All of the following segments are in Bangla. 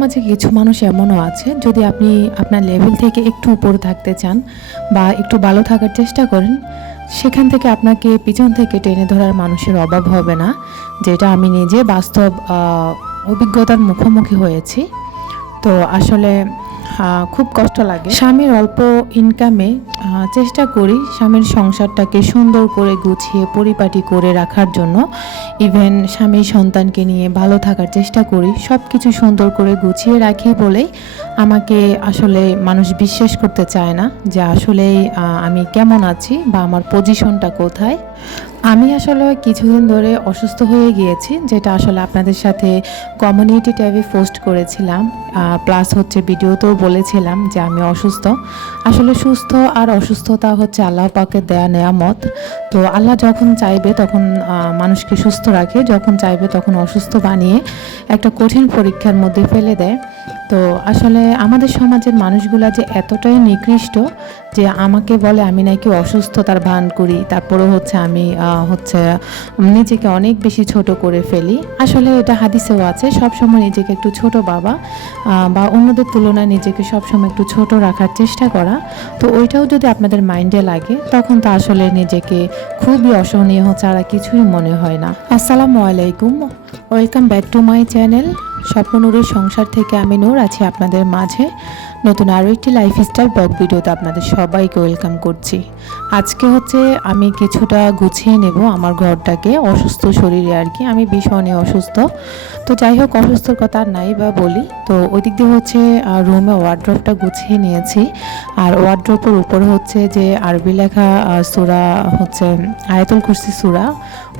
সমাজে কিছু মানুষ এমনও আছে, যদি আপনি আপনার লেভেল থেকে একটু উপরে থাকতে চান বা একটু ভালো থাকার চেষ্টা করেন, সেখান থেকে আপনাকে পিছন থেকে টেনে ধরার মানুষের অভাব হবে না, যেটা আমি নিজে বাস্তব অভিজ্ঞতার মুখোমুখি হয়েছি। তো আসলে খুব কষ্ট লাগে। স্বামীর অল্প ইনকামে চেষ্টা করি স্বামীর সংসারটাকে সুন্দর করে গুছিয়ে, পরিপাটি করে রাখার জন্য। ইভেন স্বামী সন্তানকে নিয়ে ভালো থাকার চেষ্টা করি। সব কিছু সুন্দর করে গুছিয়ে রাখি বলেই আমাকে আসলে মানুষ বিশ্বাস করতে চায় না যে আসলে আমি কেমন আছি বা আমার পজিশনটা কোথায়। আমি আসলে কিছুদিন ধরে অসুস্থ হয়ে গিয়েছি, যেটা আসলে আপনাদের সাথে কমিউনিটি ট্যাবে পোস্ট করেছিলাম প্লাস হচ্ছে ভিডিওতেও বলেছিলাম যে আমি অসুস্থ। আসলে সুস্থ আর অসুস্থতা হচ্ছে আল্লাহ পাকের দেয়া নেয়ামত। তো আল্লাহ যখন চাইবে তখন মানুষকে সুস্থ রাখে, যখন চাইবে তখন অসুস্থ বানিয়ে একটা কঠিন পরীক্ষার মধ্যে ফেলে দেয়। তো আসলে আমাদের সমাজের মানুষগুলা যে এতটাই নিকৃষ্ট যে আমাকে বলে আমি নাকি অসুস্থতার ভান করি, তারপরে হচ্ছে আমি হচ্ছে নিজেকে অনেক বেশি ছোট করে ফেলি। আসলে এটা হাদিসেও আছে, সবসময় নিজেকে একটু ছোট বাবা বা অন্যদের তুলনায় নিজেকে সবসময় একটু ছোট রাখার চেষ্টা করা। তো ওইটাও যদি আপনাদের মাইন্ডে লাগে, তখন তো আসলে নিজেকে খুবই অসহনীয় ছাড়া কিছুই মনে হয় না। আসসালামু আলাইকুম, welcome back to my channel. স্বপ্ননুরের সংসার থেকে আমি নূর আছি আপনাদের মাঝে। নতুন আরও একটি লাইফস্টাইল ব্লগ ভিডিওতে আপনাদের সবাইকে ওয়েলকাম করছি। আজকে হচ্ছে আমি কিছুটা গুছিয়ে নেব আমার ঘরটাকে, অসুস্থ শরীরে আর কি। আমি ভীষণই অসুস্থ। তো যাই হোক, অসুস্থর কথা নাই বা বলি। তো ওই দিক দিয়ে হচ্ছে রুমে ওয়ার্ড্রপটা গুছিয়ে নিয়েছি। আর ওয়ার্ড্রপের উপরে হচ্ছে যে আরবি লেখা সুরা হচ্ছে, আয়াতুল কুরসি সুরা।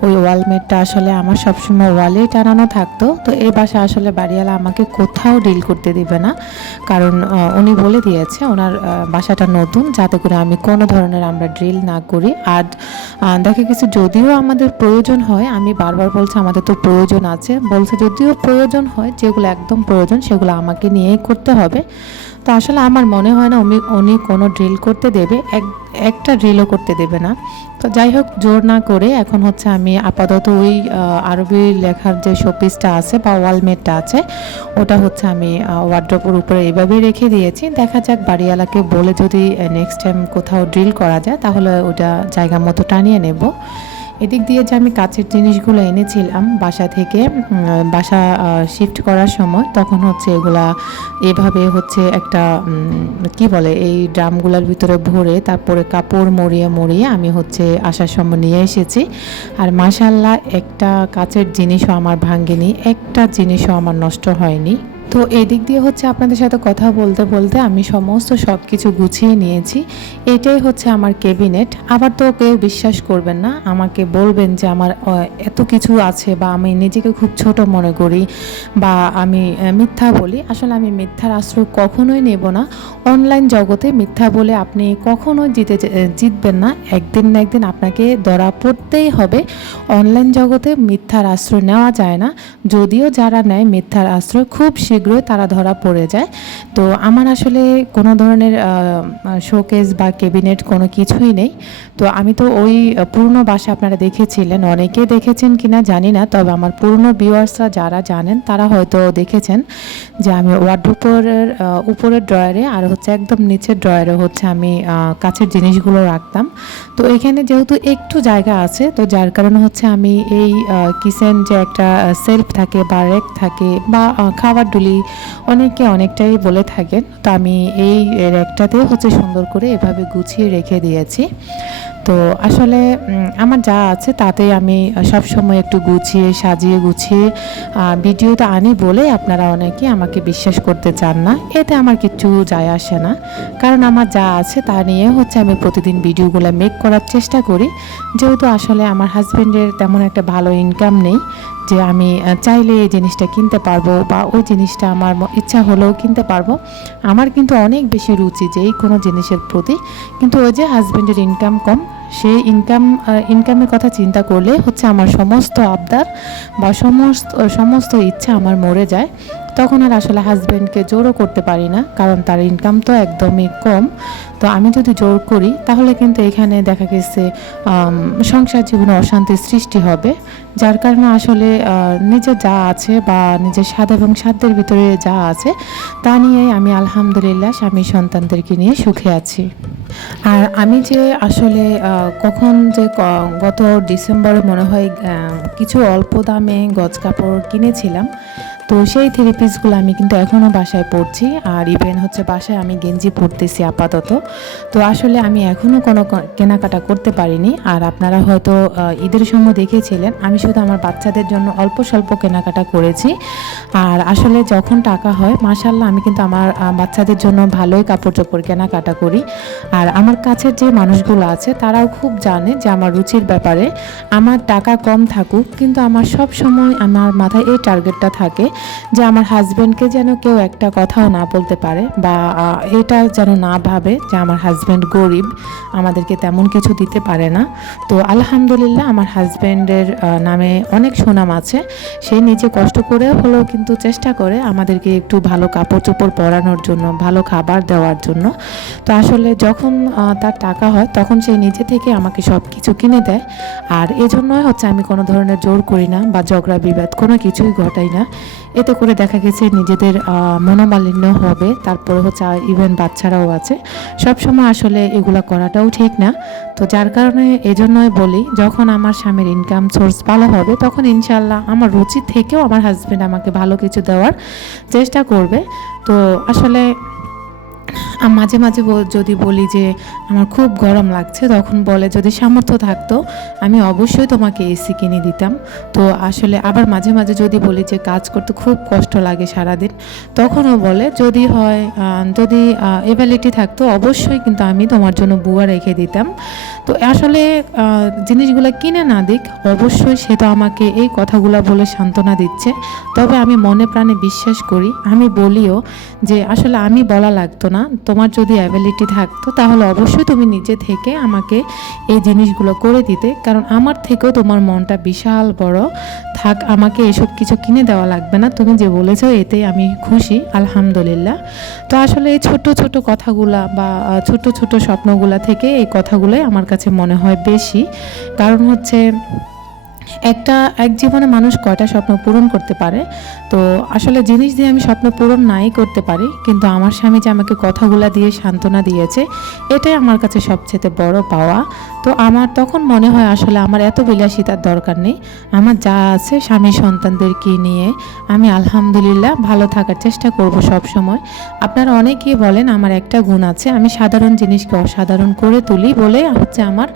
ওই ওয়ালমেটটা আসলে আমার সবসময় ওয়ালেই টানানো থাকতো। তো এই বাসা আসলে বাড়িওয়ালা আমাকে কোথাও ডিল করতে দিবে না। কারণ উনি বলে দিয়েছে, ওনার বাসাটা নতুন, যাতে করে আমি কোনো ধরনের আমরা ড্রিল না করি। আর দেখা গেছে যদিও আমাদের প্রয়োজন হয়, আমি বারবার বলছি, আমাদের তো প্রয়োজন আছে। বলছে, যদিও প্রয়োজন হয়, যেগুলো একদম প্রয়োজন, সেগুলো আমাকে নিয়েই করতে হবে। তো আসলে আমার মনে হয় না উনি কোনো ড্রিল করতে দেবে, এক, একটা ড্রিলও করতে দেবে না। তো যাই হোক, জোর না করে এখন হচ্ছে আমি আপাতত ওই আরবি লেখার যে শোপিসটা আছে বা ওয়ালমেটটা আছে, ওটা হচ্ছে আমি ওয়ার্ড্রপের উপরে এইভাবেই রেখে দিয়েছি। দেখা যাক বাড়িওয়ালাকে বলে যদি নেক্সট টাইম কোথাও ড্রিল করা যায়, তাহলে ওটা জায়গা মতো টানিয়ে নেব। এদিক দিয়ে যে আমি কাছের জিনিসগুলো এনেছিলাম বাসা থেকে বাসা শিফট করার সময় তখন হচ্ছে এগুলা এভাবে হচ্ছে একটা কি বলে, এই ড্রামগুলোর ভিতরে ভরে তারপরে কাপড় মরিয়ে মরিয়ে আমি হচ্ছে আসার সময় নিয়ে এসেছি। আর মাশাল্লাহ একটা কাচের জিনিসও আমার ভাঙ্গেনি, একটা জিনিসও আমার নষ্ট হয়নি। তো এদিক দিয়ে হচ্ছে আপনাদের সাথে কথা বলতে বলতে আমি সমস্ত সব কিছু গুছিয়ে নিয়েছি। এটাই হচ্ছে আমার ক্যাবিনেট। আবার তো কেউ বিশ্বাস করবেন না, আমাকে বলবেন যে আমার এত কিছু আছে বা আমি নিজেকে খুব ছোট মনে করি বা আমি মিথ্যা বলি। আসলে আমি মিথ্যার আশ্রয় কখনোই নেব না। অনলাইন জগতে মিথ্যা বলে আপনি কখনো জিতে জিতবেন না। একদিন না একদিন আপনাকে ধরা পড়তেই হবে। অনলাইন জগতে মিথ্যার আশ্রয় নেওয়া যায় না। যদিও যারা নেয় মিথ্যার আশ্রয় খুব শীঘ্রই তারা ধরা পড়ে যায়। তো আমার আসলে কোনো ধরনের শোকেস বা ক্যাবিনেট কোনো কিছুই নেই। তো আমি তো ওই পুরনো বাসা আপনারা দেখেছিলেন অনেকে দেখেছেন কিনা জানি না, তবে আমার পুরনো ভিউয়ার্সরা যারা জানেন তারা হয়তো দেখেছেন যে আমি ওয়ার্ড্রোপের উপরের ড্রয়ারে আর হচ্ছে একদম নিচের ড্রয়ারে হচ্ছে আমি কাছের জিনিসগুলো রাখতাম। তো এখানে যেহেতু একটু জায়গা আছে, তো যার কারণে হচ্ছে আমি এই কিচেন যে একটা সেলফ থাকে বা রেক থাকে বা খাবার ডুলি অনেকে অনেকটাই বলে থাকেন, তো আমি এই র্যাকটাতে হচ্ছে সুন্দর করে এভাবে গুছিয়ে রেখে দিয়েছি। তো আসলে আমার যা আছে তাতে আমি সব সময় একটু গুছিয়ে, সাজিয়ে গুছিয়ে ভিডিওটা আনি বলে আপনারা অনেকে আমাকে বিশ্বাস করতে চান না, এতে আমার কিচ্ছু যায় আসে না। কারণ আমার যা আছে তা নিয়ে হচ্ছে আমি প্রতিদিন ভিডিওগুলো মেক করার চেষ্টা করি। যেহেতু আসলে আমার হাজব্যান্ডের তেমন একটা ভালো ইনকাম নেই যে আমি চাইলে এই জিনিসটা কিনতে পারব বা ওই জিনিসটা আমার ইচ্ছা হলেও কিনতে পারব। আমার কিন্তু অনেক বেশি রুচি যে এই কোনো জিনিসের প্রতি। কিন্তু ওই যে হাজব্যান্ডের ইনকাম কম, সেই ইনকাম ইনকামের কথা চিন্তা করলে হচ্ছে আমার সমস্ত আবদার বা সমস্ত সমস্ত ইচ্ছা আমার মরে যায়। তখন আর আসলে হাজব্যান্ডকে জোরও করতে পারি না, কারণ তার ইনকাম তো একদমই কম। তো আমি যদি জোর করি, তাহলে কিন্তু এখানে দেখা গেছে সংসার জীবনে অশান্তির সৃষ্টি হবে, যার কারণে আসলে নিজের যা আছে বা নিজের স্বাদ এবং সাধ্যের ভিতরে যা আছে, তা নিয়েই আমি আলহামদুলিল্লাহ স্বামী সন্তানদেরকে নিয়ে সুখে আছি। আর আমি যে আসলে কখন যে গত ডিসেম্বরে মনে হয় কিছু অল্প দামে গজ কাপড় কিনেছিলাম তো সেই থ্রি পিসগুলো আমি কিন্তু এখনও বাসায় পরছি। আর ইভেন হচ্ছে বাসায় আমি গেঞ্জি পরতেছি আপাতত। তো আসলে আমি এখনও কোনো কেনাকাটা করতে পারিনি। আর আপনারা হয়তো ঈদের সময় দেখেছিলেন, আমি শুধু আমার বাচ্চাদের জন্য অল্প স্বল্প কেনাকাটা করেছি। আর আসলে যখন টাকা হয় মাশাল্লাহ আমি কিন্তু আমার বাচ্চাদের জন্য ভালোই কাপড় চোপড় কেনাকাটা করি। আর আমার কাছের যে মানুষগুলো আছে, তারাও খুব জানে যে আমার রুচির ব্যাপারে। আমার টাকা কম থাকুক, কিন্তু আমার সব সময় আমার মাথায় এই টার্গেটটা থাকে যে আমার হাজব্যান্ডকে যেন কেউ একটা কথাও না বলতে পারে বা এটা যেন না ভাবে যে আমার হাজব্যান্ড গরিব, আমাদেরকে তেমন কিছু দিতে পারে না। তো আলহামদুলিল্লাহ আমার হাজব্যান্ডের নামে অনেক সুনাম আছে। সে নিজে কষ্ট করে হলেও কিন্তু চেষ্টা করে আমাদেরকে একটু ভালো কাপড় চোপড় পরানোর জন্য, ভালো খাবার দেওয়ার জন্য। তো আসলে যখন তার টাকা হয় তখন সে নিজে থেকে আমাকে সব কিছু কিনে দেয়। আর এজন্যই হচ্ছে আমি কোনো ধরনের জোর করি না বা ঝগড়া বিবাদ কোনো কিছুই ঘটাই না। এতে করে দেখা গেছে নিজেদের মনোমালিন্য হবে। তারপরে হচ্ছে ইভেন বাচ্চারাও আছে। সব সময় আসলে এগুলা করাটাও ঠিক না। তো যার কারণে এজন্যই বলি, যখন আমার স্বামীর ইনকাম সোর্স ভালো হবে, তখন ইনশাল্লাহ আমার রুচি থেকেও আমার হাজব্যান্ড আমাকে ভালো কিছু দেওয়ার চেষ্টা করবে। তো আসলে আম- মাঝে মাঝে যদি বলি যে আমার খুব গরম লাগছে, তখন বলে যদি সামর্থ্য থাকতো, আমি অবশ্যই তোমাকে এসি কিনে দিতাম। তো আসলে আবার মাঝে মাঝে যদি বলি যে কাজ করতে খুব কষ্ট লাগে সারাদিন, তখনও বলে যদি হয় যদি এবিলিটি থাকতো, অবশ্যই কিন্তু আমি তোমার জন্য বুয়া রেখে দিতাম। তো আসলে জিনিসগুলো কিনে না দিক, অবশ্যই সে তো আমাকে এই কথাগুলো বলে সান্ত্বনা দিচ্ছে। তবে আমি মনে প্রাণে বিশ্বাস করি, আমি বলিও যে আসলে আমি বলা লাগতো না। তোমার যদি অ্যাবিলিটি থাকতো, তাহলে অবশ্যই তুমি নিজে থেকে আমাকে এই জিনিসগুলো করে দিতে। কারণ আমার থেকেও তোমার মনটা বিশাল বড়। থাক, আমাকে এসব কিছু কিনে দেওয়া লাগবে না। তুমি যে বলেছ, এতে আমি খুশি, আলহামদুলিল্লাহ। তো আসলে এই ছোট ছোট কথাগুলা বা ছোট ছোট স্বপ্নগুলা থেকে এই কথাগুলোই আমার কাছে মনে হয় বেশি। কারণ হচ্ছে একটা, এক জীবনে মানুষ কয়টা স্বপ্ন পূরণ করতে পারে? তো আসলে জিনিস দিয়ে আমি স্বপ্ন পূরণ নাই করতে পারি, কিন্তু আমার স্বামী যে আমাকে কথাগুলা দিয়ে সান্ত্বনা দিয়েছে, এটাই আমার কাছে সবচেয়ে বড় পাওয়া। তো আমার তখন মনে হয় আসলে আমার এত বিলাসিতার দরকার নেই। আমার যা আছে স্বামী সন্তানদেরকে নিয়ে আমি আলহামদুলিল্লাহ ভালো থাকার চেষ্টা করব সব সময় আপনারা অনেকেই বলেন আমার একটা গুণ আছে, আমি সাধারণ জিনিসকে অসাধারণ করে তুলি বলে হচ্ছে আমার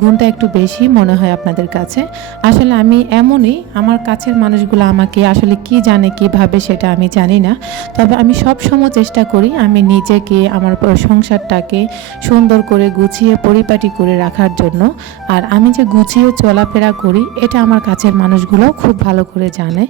গুণটা একটু বেশি মনে হয় আপনাদের কাছে। আসলে আমি এমনই, আমার কাছের মানুষগুলো আমাকে আসলে কি জানে, কীভাবে সেটা আমি জানি না। তবে আমি সব সময় চেষ্টা করি আমি নিজেকে, আমার সংসারটাকে সুন্দর করে গুছিয়ে, পরিপাটি করে রাখার জন্য। আর আমি যে গুছিয়ে চলাফেরা করি, এটা আমার কাছের মানুষগুলো খুব ভালো করে জানে।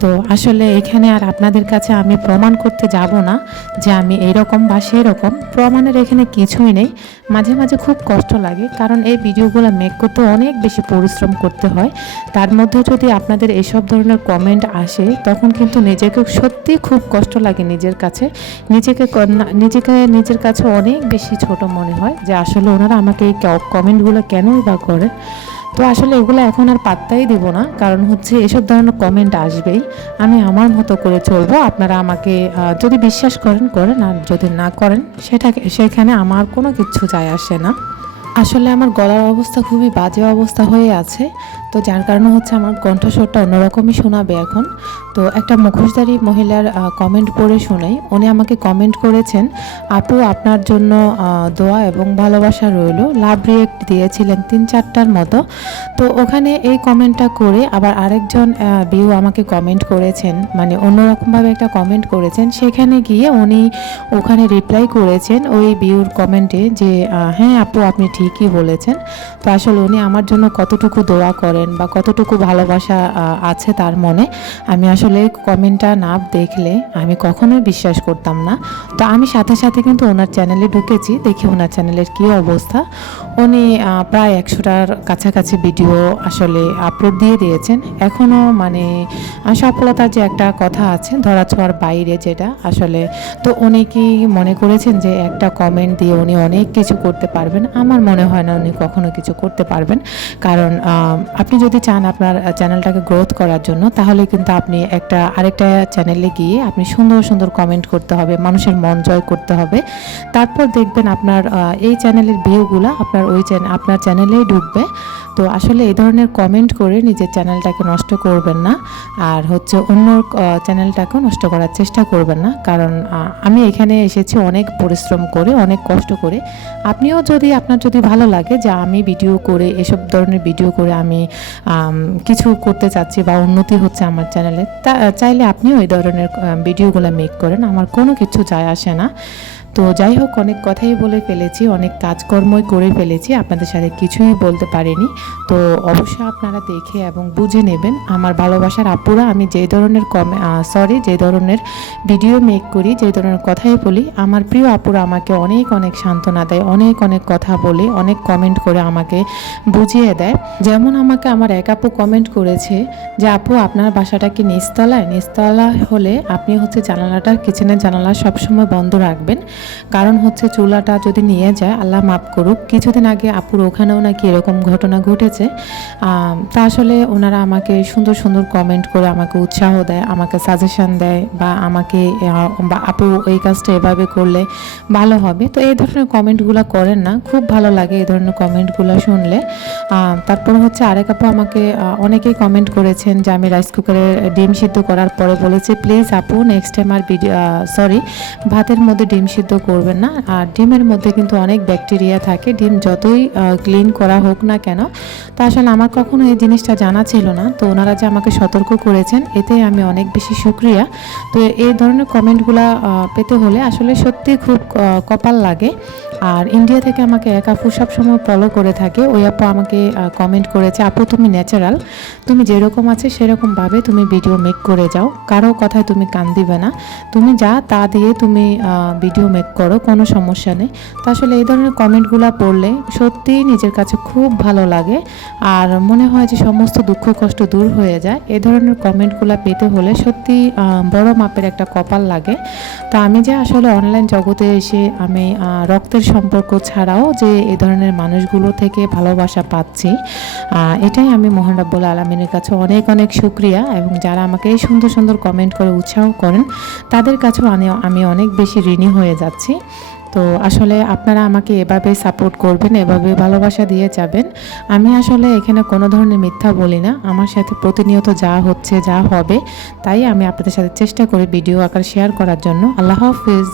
তো আসলে এখানে আর আপনাদের কাছে আমি প্রমাণ করতে যাব না যে আমি এইরকম বা সেরকম। প্রমাণের এখানে কিছুই নেই। মাঝে মাঝে খুব কষ্ট লাগে, কারণ এই ভিডিওগুলো মেক করতে অনেক বেশি পরিশ্রম করতে হয়। তার মধ্যে যদি আপনাদের এসব ধরনের কমেন্ট আসে, তখন কিন্তু নিজেকে সত্যি খুব কষ্ট লাগে নিজের কাছে। নিজেকে নিজেকে নিজের কাছে অনেক বেশি ছোট মনে হয় যে আসলে ওনারা আমাকে এই কমেন্টগুলো কেনই বা করে? তো আসলে এগুলো এখন আর পাত্তাই দিব না। কারণ হচ্ছে এসব ধরনের কমেন্ট আসবেই। আমি আমার মতো করে চলবো। আপনারা আমাকে যদি বিশ্বাস করেন করেন। আর যদি না করেন, সেটা, সেখানে আমার কোনো কিছু যায় আসে না। আসলে আমার গলার অবস্থা খুবই বাজে অবস্থা হয়ে আছে। তো যার কারণে হচ্ছে আমার কণ্ঠস্বরটা অন্যরকমই শোনাবে এখন। তো একটা মুখোশধারী মহিলার কমেন্ট পড়ে শোনাই উনি আমাকে কমেন্ট করেছেন, আপু, আপনার জন্য দোয়া এবং ভালোবাসা রইল। লাভ রিয়েক্ট দিয়েছিলেন তিন চারটার মতো। তো ওখানে এই কমেন্টটা করে আবার আরেকজন বিউ আমাকে কমেন্ট করেছেন মানে অন্যরকমভাবে একটা কমেন্ট করেছেন। সেখানে গিয়ে উনি ওখানে রিপ্লাই করেছেন ওই বিউর কমেন্টে যে হ্যাঁ আপু, আপনি ঠিকই বলেছেন। তো আসলে উনি আমার জন্য কতটুকু দোয়া করেন করেন বা কতটুকু ভালোবাসা আছে তার মনে, আমি আসলে কমেন্টটা না দেখলে আমি কখনোই বিশ্বাস করতাম না। তো আমি সাথে সাথে কিন্তু ওনার চ্যানেলে ঢুকেছি, দেখি ওনার চ্যানেলের কী অবস্থা। উনি প্রায় একশোটার কাছাকাছি ভিডিও আসলে আপলোড দিয়ে দিয়েছেন। এখনও মানে সফলতার যে একটা কথা আছে, ধরা ছোঁয়ার বাইরে যেটা আসলে, তো উনি কি মনে করেছেন যে একটা কমেন্ট দিয়ে উনি অনেক কিছু করতে পারবেন? আমার মনে হয় না উনি কখনো কিছু করতে পারবেন। কারণ আপনি যদি চান আপনার চ্যানেলটাকে গ্রোথ করার জন্য, তাহলে কিন্তু আপনি একটা, আরেকটা চ্যানেলে গিয়ে আপনি সুন্দর সুন্দর কমেন্ট করতে হবে, মানুষের মন জয় করতে হবে। তারপর দেখবেন আপনার এই চ্যানেলের ভিউগুলো আপনার ওই চ্যানেল আপনার চ্যানেলেই ঢুকবে। তো আসলে এই ধরনের কমেন্ট করে নিজের চ্যানেলটাকে নষ্ট করবেন না, আর হচ্ছে অন্য চ্যানেলটাকেও নষ্ট করার চেষ্টা করবেন না। কারণ আমি এখানে এসেছি অনেক পরিশ্রম করে, অনেক কষ্ট করে। আপনিও যদি, আপনার যদি ভালো লাগে যে আমি ভিডিও করে, এসব ধরনের ভিডিও করে আমি কিছু করতে চাচ্ছি বা উন্নতি হচ্ছে আমার চ্যানেলে চাইলে আপনিও এই ধরনের ভিডিওগুলো মেক করেন। আমার কোনো কিছু যায় আসে না। তো যাই হোক, অনেক কথাই বলে ফেলেছি, অনেক কাজকর্মই করে ফেলেছি, আপনাদের সাথে কিছুই বলতে পারিনি। তো অবশ্যই আপনারা দেখে এবং বুঝে নেবেন, আমার ভালোবাসার আপুরা, আমি যে ধরনের কমে সরি যে ধরনের ভিডিও মেক করি, যে ধরনের কথাই বলি, আমার প্রিয় আপুরা আমাকে অনেক অনেক সান্ত্বনা দেয়, অনেক অনেক কথা বলে, অনেক কমেন্ট করে আমাকে বুঝিয়ে দেয়। যেমন আমাকে আমার এক আপু কমেন্ট করেছে যে, আপু, আপনার বাসাটা কি নিচতলায়? নিচতলা হলে আপনি হচ্ছে জানালাটা কিচেনের জানালা সবসময় বন্ধ রাখবেন। কারণ হচ্ছে চুলাটা যদি নিয়ে যায়, আল্লাহ মাফ করুক। কিছুদিন আগে আপুর ওখানেও নাকি এরকম ঘটনা ঘটেছে। তা আসলে ওনারা আমাকে সুন্দর সুন্দর কমেন্ট করে আমাকে উৎসাহ দেয়, আমাকে সাজেশন দেয় বা আমাকে বা আপু এই কাজটা এভাবে করলে ভালো হবে। তো এই ধরনের কমেন্টগুলো করেন না। খুব ভালো লাগে এই ধরনের কমেন্টগুলো শুনলে। তারপর হচ্ছে আরেক আপু আমাকে অনেকেই কমেন্ট করেছেন যে আমি রাইস কুকারে ডিম সিদ্ধ করার পরে বলেছি প্লিজ আপু নেক্সট টাইম আর সরি ভাতের মধ্যে ডিম সিদ্ধ করবেন না। আর ডিমের মধ্যে কিন্তু অনেক ব্যাকটেরিয়া থাকে। ডিম যতই ক্লিন করা হোক না কেন, তা আসলে আমার কখনো এই জিনিসটা জানা ছিল না। তো ওনারা যে আমাকে সতর্ক করেছেন, এতে আমি অনেক বেশি সুক্রিয়া। তো এই ধরনের কমেন্টগুলো পেতে হলে আসলে সত্যি খুব কপাল লাগে। আর ইন্ডিয়া থেকে আমাকে এক আপু সবসময় ফলো করে থাকে। ওই আপু আমাকে কমেন্ট করেছে, আপু, তুমি ন্যাচারাল তুমি যেরকম আছে সেরকমভাবে তুমি ভিডিও মেক করে যাও। কারও কথায় তুমি কান দিবে না। তুমি যা তা দিয়ে তুমি ভিডিও মেক করো, কোনো সমস্যা নেই। তো আসলে এই ধরনের কমেন্টগুলো পড়লে সত্যিই নিজের কাছে খুব ভালো লাগে। আর মনে হয় যে সমস্ত দুঃখ কষ্ট দূর হয়ে যায়। এই ধরনের কমেন্টগুলো পেতে হলে সত্যি বড় মাপের একটা কপাল লাগে। তো আমি যে আসলে অনলাইন জগতে এসে আমি রক্তের সম্পর্ক ছাড়াও যে এই ধরনের মানুষগুলো থেকে ভালোবাসা পাচ্ছি এটাই আমি মোহন রাব্বুল আলমিনের কাছে অনেক অনেক শুক্রিয়া। এবং যারা আমাকে এই সুন্দর সুন্দর কমেন্ট করে উৎসাহ করেন, তাদের কাছেও আমি অনেক বেশি ঋণী হয়ে যাচ্ছি। তো আসলে আপনারা আমাকে এভাবে সাপোর্ট করবেন, এভাবে ভালোবাসা দিয়ে যাবেন। আমি আসলে এখানে কোনো ধরনের মিথ্যা বলি না। আমার সাথে প্রতিনিয়ত যা হচ্ছে, যা হবে, তাই আমি আপনাদের সাথে চেষ্টা করি ভিডিও আকার শেয়ার করার জন্য। আল্লাহ হাফিজ।